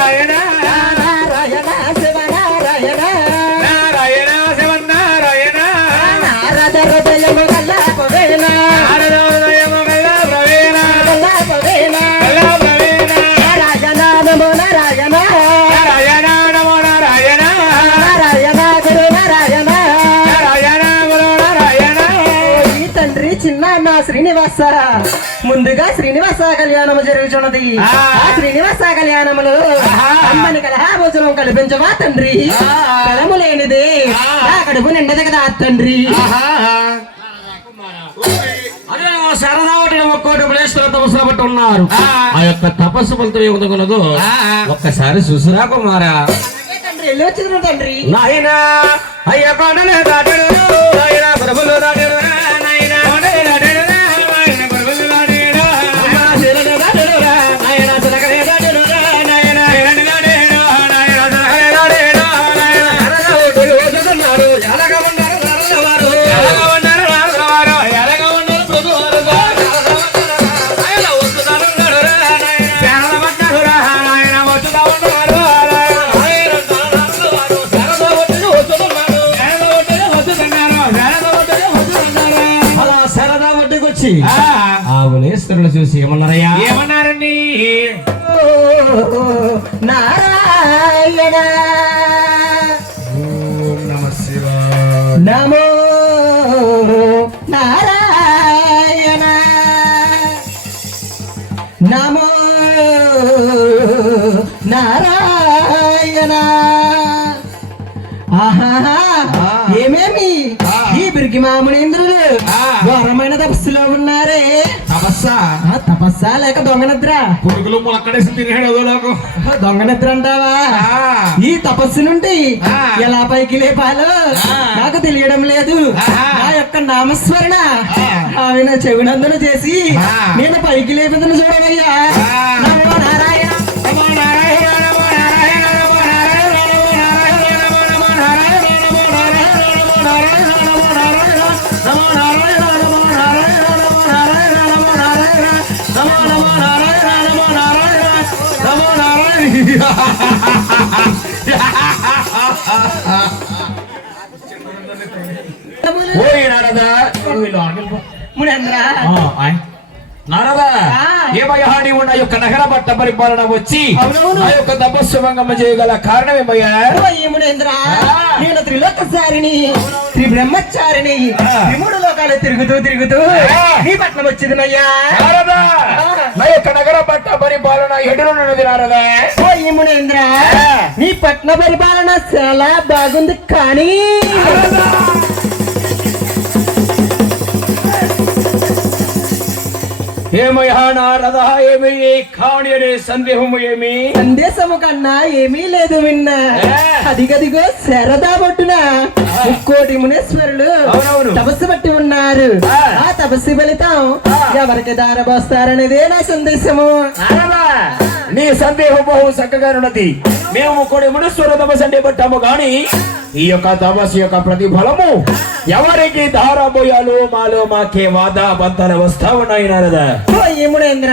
నారాయణ నారాయణ శివ నారాయణ నారాయణ శివ నారాయణ నారద హృదయము కల్లాపవేణ నారద హృదయము కల్లాపవేణ కల్లాపవేణ కల్లాపవేణ నారాయణ నమో నారాయణ నారాయణ నమో నారాయణ నారాయణ గురు నారాయణ నారాయణ గురు నారాయణ ఈ తండ్రి చిన్న నా శ్రీనివాస ముందుగా శ్రీనివాస కళ్యాణము జరుగుతున్నది ఆ శ్రీనివాస కళ్యాణములు అమ్మని కలహాభోజనం కల్పించవా తండ్రి కలము లేనిదే నా కడుపు నిండదు కదా తండ్రి శరదావటి ఒక్కోటి ప్లేస్లో తపస్సులు బట్టి ఉన్నారు ఆ యొక్క తపస్సు ఫలితం ఏమనుకున్నదో ఒక్కసారి చూసిరా కుమారా తండ్రి వెళ్ళి వచ్చింది తండ్రి నాయనా అయ్య కొండలే దాటడు నాయన ప్రభులు దాటడు నాయన కొండలే దాటడు నాయన ప్రభులు దాటడు అమ్మ శిరడు దాటడు నాయన శిరగలే దాటడు నాయన శిరడు దాటడు నాయన శిరగలే దాటడు నాయన అరగవుడు వదుతున్నాడు ఎలగ ఉన్నారు నరలవారు ఎలగ ఉన్నారు నరలవారు ఎలగ ఉన్నారు ప్రభువారు ఆయన వస్తున్నారు నాయన శరణ పడ్డారు నాయన వస్తుతా ఉన్నారు ఆ మునేశ్వరులు చూసి ఏమన్నారయ్యా ఏమన్నారండి నారాయణ ఓం నమః శివాయ నమో నారాయణ నమో నారాయణ ఆహా ఏమేమి ఈ బిరికి మామునేంద్రులు ఘోరమైన తపస్సులో ఉన్నారే తపస్సా తపస్సా లేక దొంగ నిద్ర పురుగులు ములక్కడేసి తిరిగాడు నాకు దొంగ నిద్ర అంటావా ఈ తపస్సు నుండి ఎలా పైకి లేపాలో నాకు తెలియడం లేదు నా యొక్క నామస్మరణ ఆమె చెవినందున చేసి నేను పైకి లేపదని చూడవయ్యా నమో నారాయణ నమో నారాయణ నమో నారాయణ నమో నారాయణ నమో నారాయణ నమో నారాయణ నమో నారాయణ నమో నారాయణ నమో నారాయణ నమో నారాయణ నమో నారాయణ నమో నారాయణ నమో నమో నారాయణ నమో నారాయణ నమో నారాయణ ఓయ్ నారద మునేంద్ర నారద ఏమయ్యా నీవు నా యొక్క నగర పట్ట పరిపాలన వచ్చి నా యొక్క తపస్సు భంగమ చేయగల కారణమేమయ్యా మునేంద్ర నేను త్రిలోకసారిని త్రి బ్రహ్మచారిని త్రిమూడు లోకాలు తిరుగుతూ నీ పట్నం వచ్చిందయ్యా నారద నా యొక్క నగర పట్ట పరిపాలన ఎడునున్నది నారద మునేంద్ర నీ పట్న పరిపాలన చాలా బాగుంది కానీ ఏమయ్యా నారద ఏమి కాని అనే సందేహము ఏమి సందేశము కన్నా ఏమీ లేదు విన్నా అదిగదిగో శరదా పట్టున ముక్కోటి మునేశ్వరులు తపస్సు పట్టి ఉన్నారు ఆ తపస్సు ఫలితం ఎవరికి దారబోస్తారనేదే నా సందేశము నీ సందేహం బహు చక్కగానున్నది మేము ముక్కోటి మునేశ్వర తపస్సు అంటే పట్టాము గాని ఈ యొక్క తపస్సు యొక్క ప్రతిఫలము ఎవరికి దారబోయాలో మాలో మాకే వాదా బంధాలు వస్తా ఉన్నాయి నారదా మునేంద్ర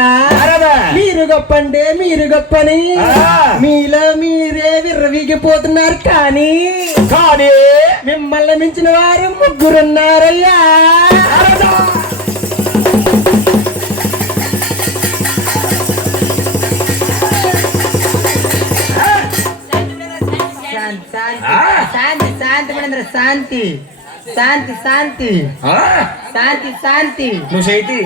మీరు గొప్పంటే మీరు గొప్పని మీలో మీరే విర్రవీగిపోతున్నారు కానీ మిమ్మల్ని మించిన వారు ముగ్గురున్నారయ్యా శాంతి శాంతి మునేంద్ర శాంతి శాంతి శాంతి శాంతి శాంతి నువ్వు చేతి